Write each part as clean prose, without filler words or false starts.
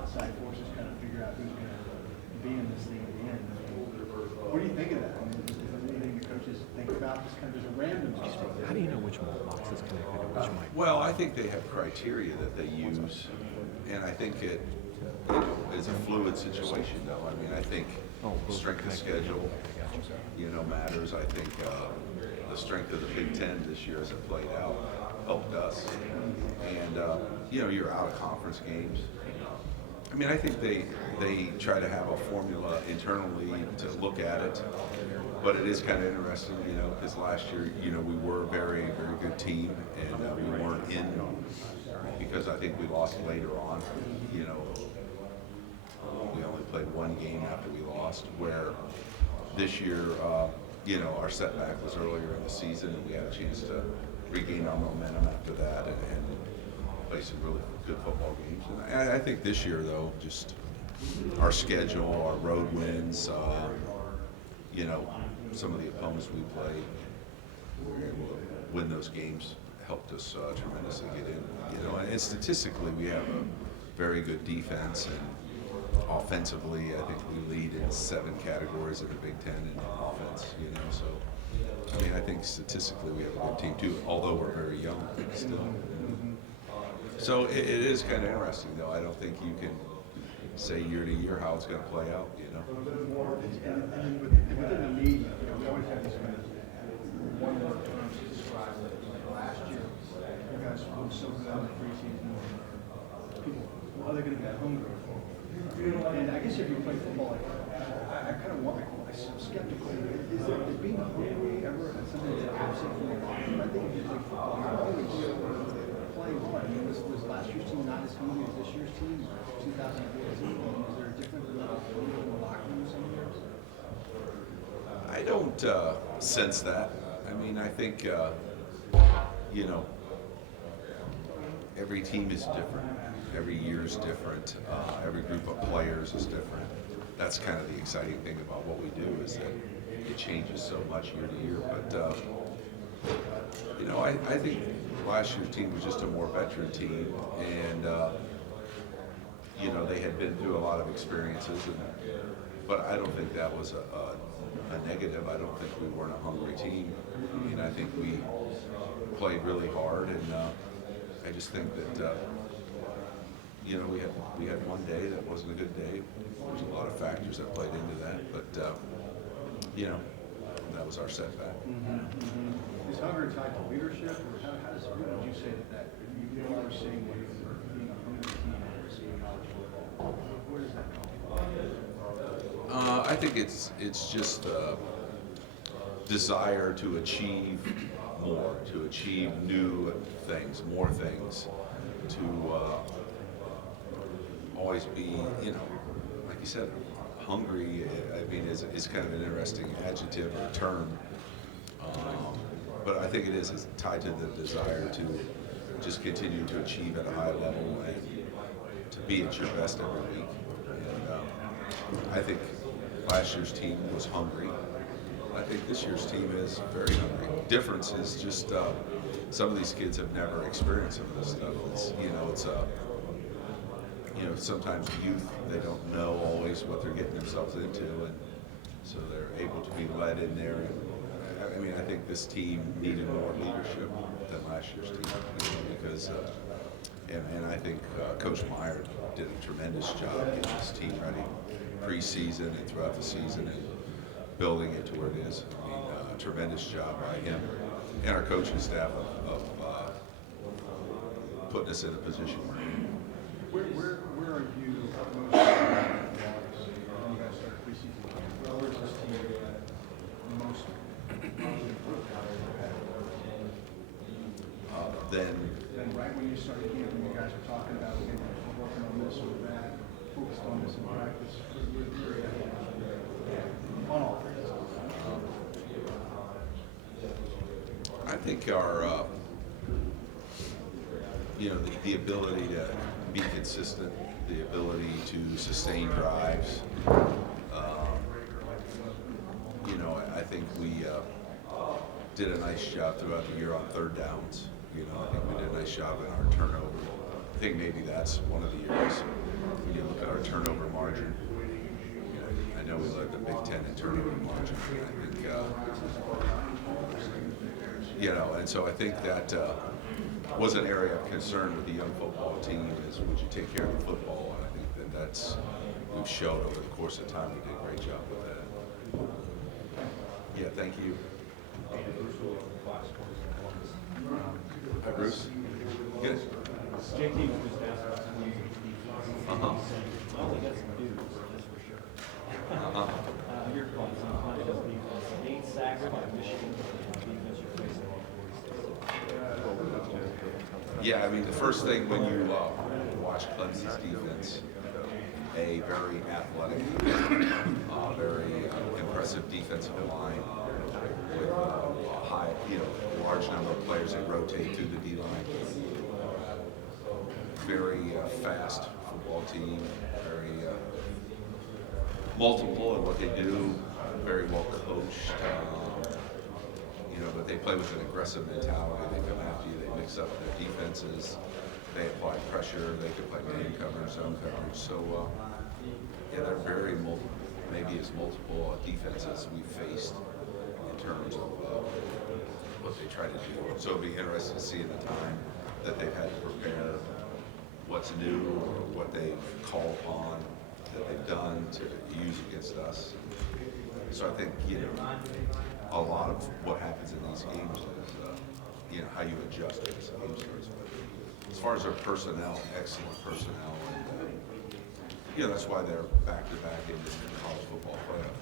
outside forces kind of figure out who's going to be in this thing at the end. What do you think of that? I mean, is there anything the coaches think about? Just kind of there's a random. How do you know which mailbox is connected and which might? Well, I think they have criteria that they use, and I think it is a fluid situation, though. I mean, I think strength of schedule, matters. I think the strength of the Big Ten this year as it played out helped us, and you're out of conference games. I mean, I think they try to have a formula internally to look at it, but it is kind of interesting, because last year, we were a very, very good team, and we weren't in because I think we lost later on. We only played one game after we lost, where this year, our setback was earlier in the season, and we had a chance to regain our momentum after that and play some really good football games. And I think this year, though, just our schedule, our road wins, some of the opponents we played, we were able to win those games, helped us tremendously get in. And statistically, we have a very good defense, and offensively, I think we lead in 7 categories in the Big Ten in offense. So I mean, I think statistically we have a good team too, although we're very young still. So it is kind of interesting, though. I don't think you can say year to year how it's going to play out. And then within the league, we always have these kind of one-word terms to describe it. Last year, you guys were so good in the preseason. People, are they going to be hungry? And I guess if you play football like that, I kind of wonder, I'm skeptical. Is being hungry ever something that's absent from the locker room? I think if you play football, you're always playing hard. I mean, was last year's team not as hungry as this year's team, 2014? Is there a difference in the locker room some years? I don't sense that. I mean, I think, every team is different. Every year is different. Every group of players is different. That's kind of the exciting thing about what we do, is that it changes so much year to year. But, I think last year's team was just a more veteran team, and, they had been through a lot of experiences, but I don't think that was a negative. I don't think we weren't a hungry team. I mean, I think we played really hard, and I just think that, we had one day that wasn't a good day. There's a lot of factors that played into that, but, that was our setback. Is hunger tied to leadership, or how would you say that you are seeing what being a hungry team is in college football? Where does that come from? I think it's just a desire to achieve more, to achieve new things, more things, to always be, like you said, hungry. I mean, is kind of an interesting adjective or term, but I think it's tied to the desire to just continue to achieve at a high level and to be at your best every week. And I think last year's team was hungry. I think this year's team is very hungry. Difference is just some of these kids have never experienced some of this stuff. Sometimes youth, they don't know always what they're getting themselves into, and so they're able to be led in there. And, I mean, I think this team needed more leadership than last year's team, because, and I think Coach Meyer did a tremendous job getting this team ready preseason and throughout the season and building it to where it is. I mean, tremendous job by him and our coaching staff of putting us in a position where Where are you most when you guys start preseason? Where is this team most improved? Then right when you started camp, when you guys were talking about working on this or that, focused on this in practice, on all things. I think our the ability to be consistent, the ability to sustain drives. I think we did a nice job throughout the year on third downs. I think we did a nice job in our turnover. I think maybe that's one of the areas when you look our turnover margin. I know we led the Big Ten in turnover margin. I think, and so I think that was an area of concern with the young football team is would you take care of the football? And I think that's we've showed over the course of time we did a great job with that. Yeah, thank you. Hi, Bruce. Good. JT was just asked about some music. Well, they got some dudes, that's for sure. Your calling some kind of defense. 8 sacks by Michigan. Defense you're facing all 46. Yeah, I mean, the first thing when you watch Clemson's defense, a very athletic, very impressive defensive line with a high, large number of players that rotate through the D-line. Very fast football team, very multiple in what they do, very well coached. But they play with an aggressive mentality. They come after you. They mix up their defenses. They apply pressure. They can play man coverage, zone coverage. So, they're very multiple, maybe as multiple defenses we've faced in terms of what they try to do. So it'll be interesting to see in the time that they've had to prepare what's new or what they've called upon that they've done to use against us. So I think, a lot of what happens in these games is, how you adjust as the game starts. As far as their personnel, excellent personnel, and that's why they're back-to-back in the college football playoff.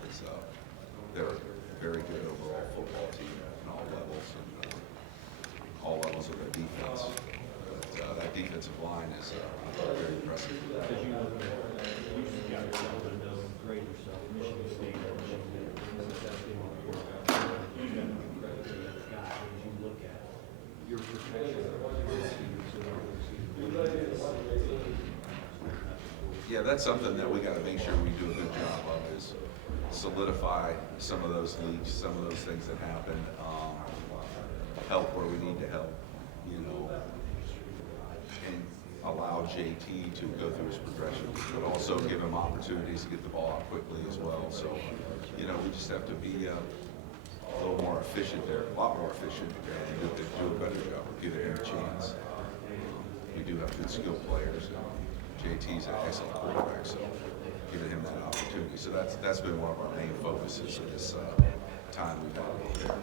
They're a very good overall football team on all levels and all levels of their defense. But that defensive line is very impressive. As you look at you got yourself to know grade yourself, Michigan State, Michigan State, you got to credit the other guy as you look at your protection. Yeah, that's something that we got to make sure we do a good job of is solidify some of those leaks, some of those things that happen, help where we need to help, and allow JT to go through his progression, but also give him opportunities to get the ball out quickly as well. So, we just have to be a little more efficient there, a lot more efficient, and do a better job of giving him a chance. We do have good skilled players, and JT's an excellent quarterback, so giving him that opportunity. So that's been one of our main focuses in this time we've had over there.